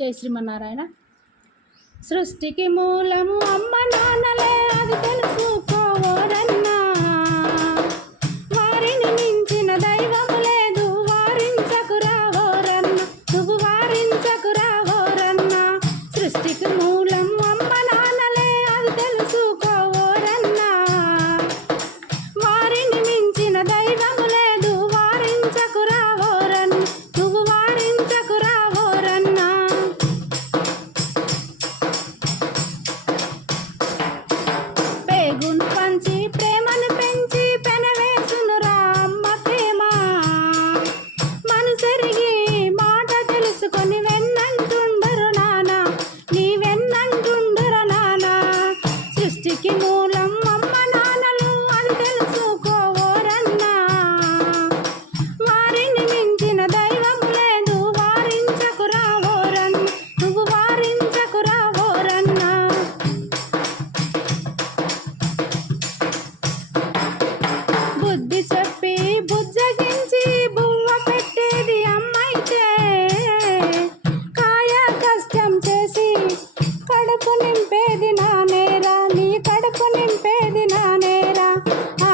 జై శ్రీమన్నారాయణ. సృష్టికి మూలము అమ్మ నాన్నలే, అది తెలుసుకోవరన్నా. వారిని మించిన దైవము లేదు, వారించకురావోరన్నా. నువ్వు వారించకురావోరన్నా. సృష్టికి మూలం అమ్మ నాన్నలే, అది తెలుసుకోవరన్నా. వారిని మించిన దైవము లేదు, వారించకురావోరన్నా. నువ్వు వారించకురావోరన్నా. పేగును పంచి ప్రేమను పెంచి పెనవేసునురా అమ్మ ప్రేమ. మనసెరిగి మాట తెలుసుకొని వెన్నంటుండరు నాన్న, నీ వెన్నంటుండరు నాన్న. సృష్టికి మూలం అమ్మ నాన్నలు, అది తెలుసుకోవరన్నా. వారిని మించిన దైవము లేదు, వారించకురావోరన్నా. నువ్వు వారించకురావోరన్నా. బుద్ధి చెప్పి బుజ్జగించి బువ్వ పెట్టేది అమ్మైతే, కాయ కష్టం చేసి కడుపు నింపేది నానేరా, నీ కడుపు నింపేది నానేరా.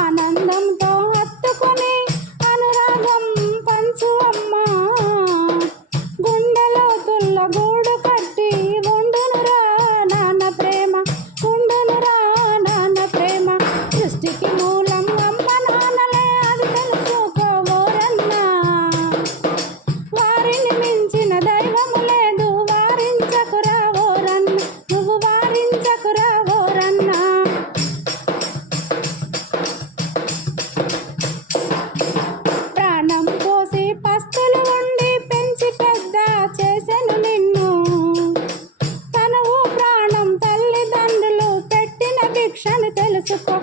ఆనందంతో హత్తుకొని అనురాగం పంచు అమ్మ, గుండెలో తుల్ల గూడు కట్టి ఉండునురా నాన్న ప్రేమ, ఉండునురా నాన్న ప్రేమ. సృష్టికి మూలం అమ్మ నాన్నలే, అది తెలుసుకోవరన్నా. వారిని మించిన దైవము లేదు, వారించకురావోరన్నా. నువ్వు వారించకురావోరన్నా. ప్రాణం పోసి పస్తులు ఉండి పెంచి పెద్ద చేసెను నిన్ను. తనువు ప్రాణం తల్లిదండ్రులు పెట్టిన భిక్షను తెలుసుకో.